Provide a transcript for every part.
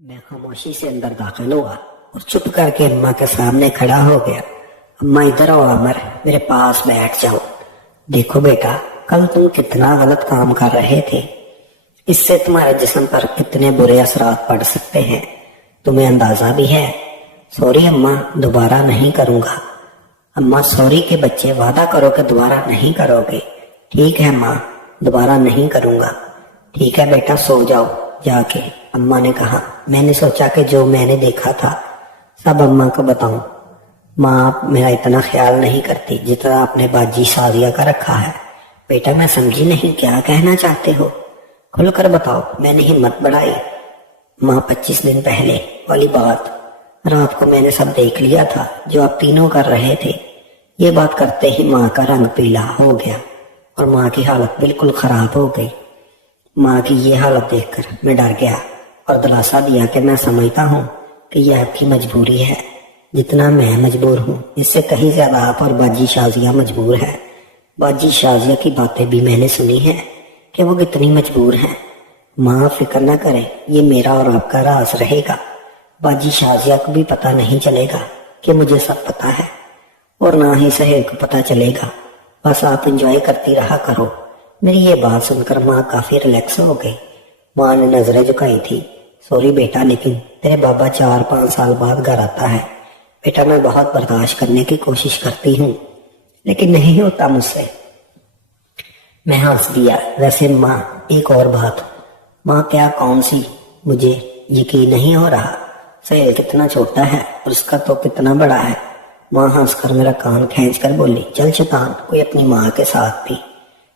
मैं खामोशी से अंदर दाखिल हुआ और चुप करके अम्मा के सामने खड़ा हो गया। अम्मा इधर आओ अमर, मेरे पास बैठ जाओ। देखो बेटा, कल तुम कितना गलत काम कर रहे थे। इससे तुम्हारे जिस्म पर कितने बुरे असरात पड़ सकते हैं, तुम्हें अंदाजा भी है। सॉरी अम्मा, दोबारा नहीं करूंगा। अम्मा सॉरी के बच्चे, वादा करो कि दोबारा नहीं करोगे। ठीक है अम्मा, दोबारा नहीं करूंगा। ठीक है बेटा, सो जाओ जाके, अम्मा ने कहा। मैंने सोचा कि जो मैंने देखा था सब अम्मा को बताऊं। माँ आप मेरा इतना ख्याल नहीं करती जितना आपने बाजी शादिया का रखा है। बेटा मैं समझी नहीं, क्या कहना चाहते हो? खुलकर बताओ। मैंने हिम्मत बढ़ाई। माँ 25 दिन पहले वाली बात, रात को मैंने सब देख लिया था जो आप तीनों कर रहे थे। ये बात करते ही माँ का रंग पीला हो गया और माँ की हालत बिल्कुल खराब हो गई। माँ की ये हालत देखकर मैं डर गया और दिलासा दिया कि मैं समझता हूँ कि यह आपकी मजबूरी है। जितना मैं मजबूर हूँ इससे कहीं ज्यादा आप और बाजी शाजिया मजबूर है। बाजी शाजिया की बातें भी मैंने सुनी है कि वो कितनी मजबूर है। माँ फिक्र न करें, ये मेरा और आपका राज रहेगा। बाजी शाजिया को भी पता नहीं चलेगा कि मुझे सब पता है और ना ही सहेल को पता चलेगा। बस आप एंजॉय करती रहा करो। मेरी ये बात सुनकर माँ काफी रिलैक्स हो गई। माँ ने नजरें झुकाई थी। सॉरी बेटा, लेकिन तेरे बाबा 4-5 साल बाद घर आता है। बेटा मैं बहुत बर्दाश्त करने की कोशिश करती हूँ लेकिन नहीं होता मुझसे। मैं हंस दिया। वैसे माँ एक और बात। माँ क्या, कौन सी? मुझे यकीन नहीं हो रहा। सहेल कितना छोटा है और उसका तो कितना बड़ा है। माँ हंसकर मेरा कान खींचकर बोली, चल शैतान, कोई अपनी माँ के साथ भी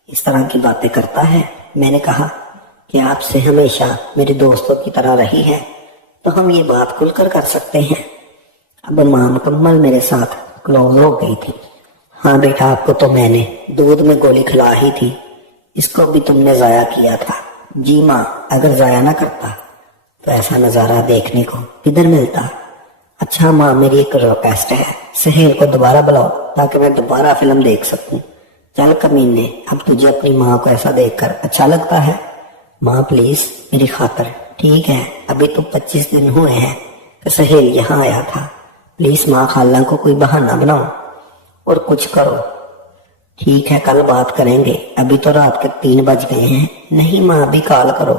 इस तरह की बातें करता है। मैंने कहा कि आपसे हमेशा मेरे दोस्तों की तरह रही है तो हम ये बात खुलकर कर सकते हैं। अब माँ मुकम्मल मेरे साथ क्लोज हो गई थी। हाँ बेटा, आपको तो मैंने दूध में गोली खिला ही थी, इसको भी तुमने जाया किया था। जी माँ, अगर जाया ना करता तो ऐसा नजारा देखने को किधर मिलता। अच्छा माँ, मेरी एक रिक्वेस्ट है, सहेल को दोबारा बुलाओ ताकि मैं दोबारा फिल्म देख सकूं। चल कमीने, अब तुझे अपनी माँ को ऐसा देखकर अच्छा लगता है? माँ प्लीज मेरी खातर। ठीक है, अभी तो 25 दिन हुए हैं कि सहेल यहाँ आया था। प्लीज माँ, खाला को कोई बहाना बनाओ और कुछ करो। ठीक है, कल बात करेंगे, अभी तो रात के 3 बज गए हैं। नहीं माँ, अभी कॉल करो।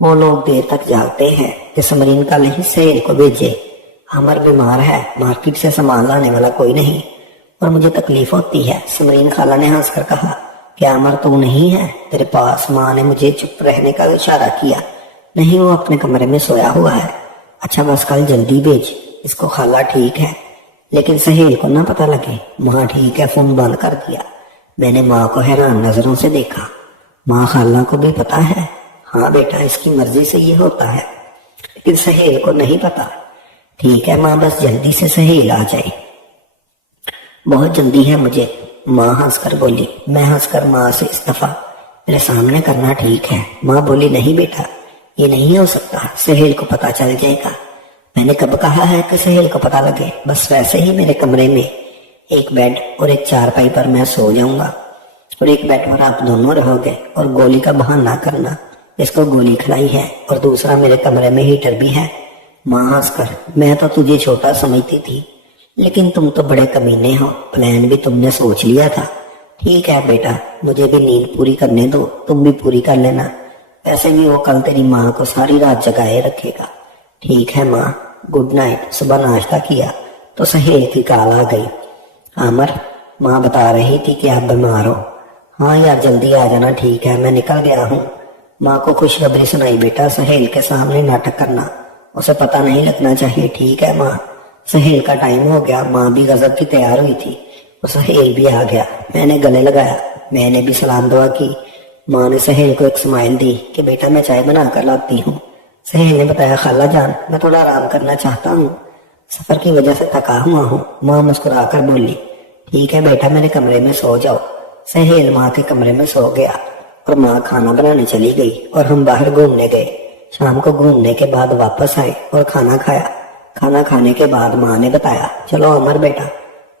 वो लोग देर तक जागते हैं कि समरीन कल ही सहेल को भेजे। अमर बीमार है, मार्केट से सामान लाने वाला कोई नहीं और मुझे तकलीफ होती है। समरीन खाला ने हंसकर कहा, क्या अमर तू नहीं है तेरे पास? माँ ने मुझे चुप रहने का इशारा किया। नहीं, वो अपने कमरे में सोया हुआ है। अच्छा बस कल जल्दी भेज इसको। खाला ठीक है, लेकिन सहेल को ना पता लगे। माँ ठीक है, फोन बंद कर दिया। मैंने माँ को हैरान नजरों से देखा। माँ, खाला को भी पता है? हाँ बेटा, इसकी मर्जी से ये होता है, लेकिन सहेल को नहीं पता। ठीक है माँ, बस जल्दी से सहेल आ जाए, बहुत जल्दी है मुझे। माँ हंसकर बोली। मैं हंसकर माँ से इस्तीफा मेरे सामने करना ठीक है। माँ बोली, नहीं बेटा, ये नहीं हो सकता, सहेल को पता चल जाएगा। मैंने कब कहा है कि सहेल को पता लगे? बस वैसे ही मेरे कमरे में एक बेड और एक चारपाई पर मैं सो जाऊंगा और एक बेड पर आप दोनों रहोगे और गोली का बहाना करना, इसको गोली खिलाई है और दूसरा मेरे कमरे में हीटर भी है। माँ हंसकर, मैं तो तुझे छोटा समझती थी लेकिन तुम तो बड़े कमीने हो, प्लान भी तुमने सोच लिया था। ठीक है बेटा, मुझे भी नींद पूरी करने दो, तुम भी पूरी कर लेना। वैसे भी वो कल तेरी माँ को सारी रात जगाए रखेगा। ठीक है माँ, गुड नाइट। सुबह नाश्ता किया तो सहेल की कॉल आ गई। अमर, माँ बता रही थी कि आप बीमार हो। हाँ यार, जल्दी आ जाना। ठीक है, मैं निकल गया हूँ। माँ को खुशखबरी सुनाई, बेटा सहेल के सामने नाटक करना, उसे पता नहीं लगना चाहिए। ठीक है माँ। सहेल का टाइम हो गया। माँ भी गजब की तैयार हुई थी और सहेल भी आ गया। मैंने गले लगाया, मैंने भी सलाम दुआ की। माँ ने सहेल को एक स्माइल दी कि बेटा मैं चाय बना कर लाती हूँ। सहेल ने बताया, खाला जान मैं थोड़ा आराम करना चाहता हूँ, सफर की वजह से थका हुआ हूँ। माँ मुस्कुराकर बोली, ठीक है बेटा, मेरे कमरे में सो जाओ। सहेल माँ के कमरे में सो गया और माँ खाना बनाने चली गई और हम बाहर घूमने गए। शाम को घूमने के बाद वापस आए और खाना खाया। खाना खाने के बाद माँ ने बताया, चलो अमर बेटा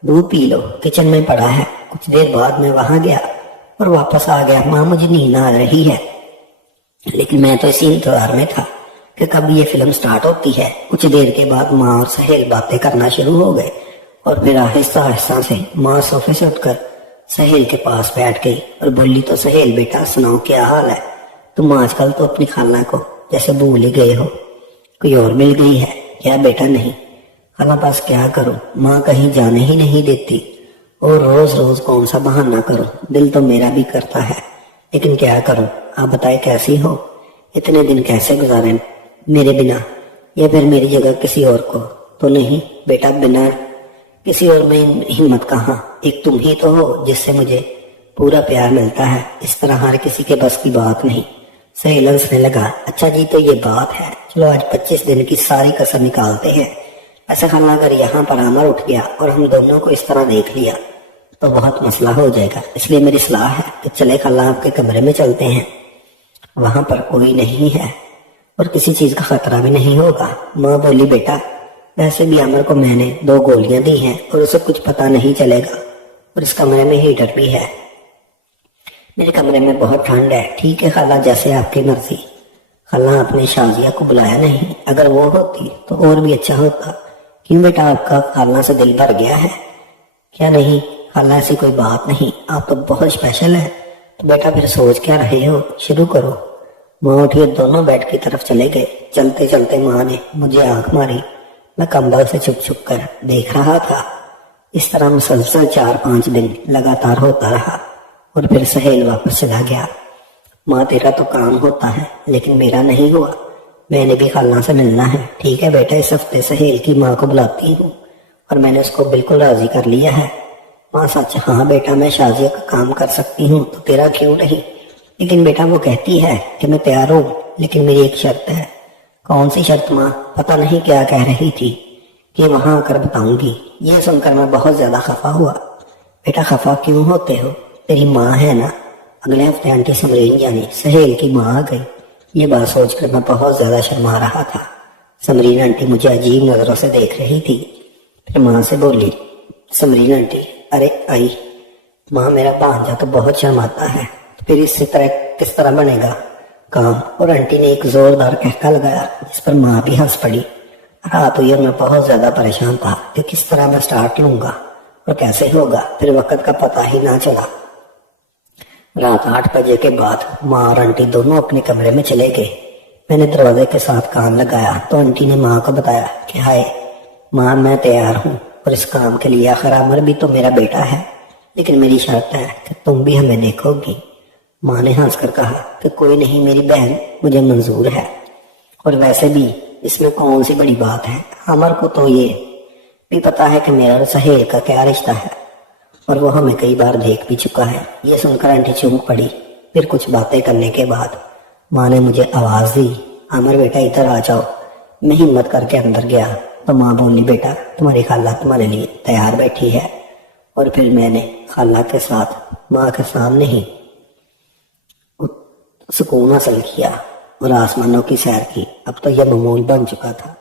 दूध पी लो, किचन में पड़ा है। कुछ देर बाद मैं वहां गया और वापस आ गया। माँ मुझे नींद आ रही है लेकिन मैं तो इसी इंतजार में था کہ کب یہ فلم سٹارٹ ہوتی ہے۔ کچھ دیر کے بعد ماں اور سہیل باتیں کرنا شروع ہو گئے اور پھر آہستہ آہستہ سے ماں صوفے سے اٹھ کر سہیل کے پاس بیٹھ گئی اور بولی تو سہیل بیٹا سناؤ کیا حال ہے؟ تم آج کل تو اپنی خالہ کو جیسے بھول ہی گئے ہو، کوئی اور مل گئی ہے کیا بیٹا؟ نہیں خالہ پاس کیا کروں، ماں کہیں جانے ہی نہیں دیتی اور روز روز کون سا بہانہ کروں، دل تو میرا بھی کرتا ہے لیکن کیا کروں، آپ بتائے کیسی ہو؟ اتنے دن کیسے گزارے میرے بنا، یا پھر میری جگہ کسی اور کو تو نہیں؟ بیٹا بنا کسی اور میں ہمت کہاں، ایک تم ہی تو ہو جس سے مجھے پورا پیار ملتا ہے، اس طرح ہر کسی کے بس کی بات نہیں۔ سہیل ہنسنے لگا، اچھا جی تو یہ بات ہے، چلو آج 25 دن کی ساری کسر نکالتے ہیں۔ ایسا خالہ اگر یہاں پر عامر اٹھ گیا اور ہم دونوں کو اس طرح دیکھ لیا تو بہت مسئلہ ہو جائے گا، اس لیے میری صلاح ہے کہ چلے خالہ آپ کے کمرے میں چلتے ہیں، وہاں پر کوئی نہیں ہے اور کسی چیز کا خطرہ بھی نہیں ہوگا۔ ماں بولی بیٹا ویسے بھی عامر کو میں نے 2 گولیاں دی ہیں اور اسے کچھ پتہ نہیں چلے گا، اور اس کمرے میں ہیٹر بھی ہے، میرے کمرے میں بہت ٹھنڈ ہے۔ ٹھیک ہے خالہ جیسے آپ کی مرضی۔ خالہ آپ نے شازیہ کو بلایا نہیں؟ اگر وہ ہوتی تو اور بھی اچھا ہوتا۔ کیوں بیٹا آپ کا خالہ سے دل بھر گیا ہے کیا؟ نہیں خالہ ایسی کوئی بات نہیں، آپ تو بہت اسپیشل ہے۔ تو بیٹا پھر سوچ کیا رہے ہو، شروع کرو۔ ماں اٹھی اور دونوں بیڈ کی طرف چلے گئے۔ چلتے چلتے ماں نے مجھے آنکھ ماری، میں کمبل سے چھپ چھپ کر دیکھ رہا تھا۔ اس طرح مسلسل 4-5 دن لگاتار ہوتا رہا اور پھر سہیل واپس چلا گیا۔ ماں تیرا تو کام ہوتا ہے لیکن میرا نہیں ہوا، میں نے بھی خالہ سے ملنا ہے۔ ٹھیک ہے بیٹا اس ہفتے سہیل کی ماں کو بلاتی ہوں، اور میں نے اس کو بالکل راضی کر لیا ہے۔ ماں سچ؟ ہاں بیٹا میں شازیہ کا کام کر سکتی ہوں تو تیرا کیوں نہیں؟ لیکن بیٹا وہ کہتی ہے کہ میں تیار ہوں لیکن میری ایک شرط ہے۔ کون سی شرط ماں؟ پتہ نہیں کیا کہہ رہی تھی کہ وہاں آ کر بتاؤں گی۔ یہ سن کر میں بہت زیادہ خفا ہوا۔ بیٹا خفا کیوں ہوتے ہو؟ تیری ماں ہے نا، اگلے ہفتے آنٹی سمرین یعنی سہیل کی ماں آ گئی۔ یہ بات سوچ کر میں بہت زیادہ شرما رہا تھا۔ سمرین آنٹی مجھے عجیب نظروں سے دیکھ رہی تھی، پھر ماں سے بولی سمرین آنٹی ارے آئی۔ ماں میرا بھانجا تو بہت شرماتا ہے، پھر اس سے کس طرح بنے گا کام؟ اور آنٹی نے ایک زوردار کہکا لگایا جس پر ماں بھی ہنس پڑی۔ رات ہوئی اور میں بہت زیادہ پریشان تھا کہ کس طرح میں سٹارٹ لوں گا اور کیسے ہوگا، پھر وقت کا پتہ ہی نہ چلا۔ رات 8 بجے کے بعد ماں اور آنٹی دونوں اپنے کمرے میں چلے گئے۔ میں نے دروازے کے ساتھ کان لگایا تو آنٹی نے ماں کو بتایا کہ ہائے ماں میں تیار ہوں اور اس کام کے لیے آخر عامر بھی تو میرا بیٹا ہے، لیکن میری شرط ہے کہ تم بھی ہمیں دیکھو گی۔ ماں نے ہنس کر کہا کہ کوئی نہیں میری بہن، مجھے منظور ہے، اور ویسے بھی اس میں کون سی بڑی بات ہے، عامر کو تو یہ بھی پتا ہے کہ میرا اور سہیل کا کیا رشتہ ہے اور وہ ہمیں کئی بار دیکھ بھی چکا ہے۔ یہ سن کر آنٹی چونک پڑی۔ پھر کچھ باتیں کرنے کے بعد ماں نے مجھے آواز دی عامر بیٹا ادھر آ جاؤ۔ میں ہمت کر کے اندر گیا تو ماں بولی بیٹا تمہاری خالہ تمہارے لیے تیار بیٹھی ہے، اور پھر میں نے خالہ کے ساتھ ماں کے سامنے ہی سکون حاصل کیا اور آسمانوں کی سیر کی۔ اب تو یہ معمول بن چکا تھا۔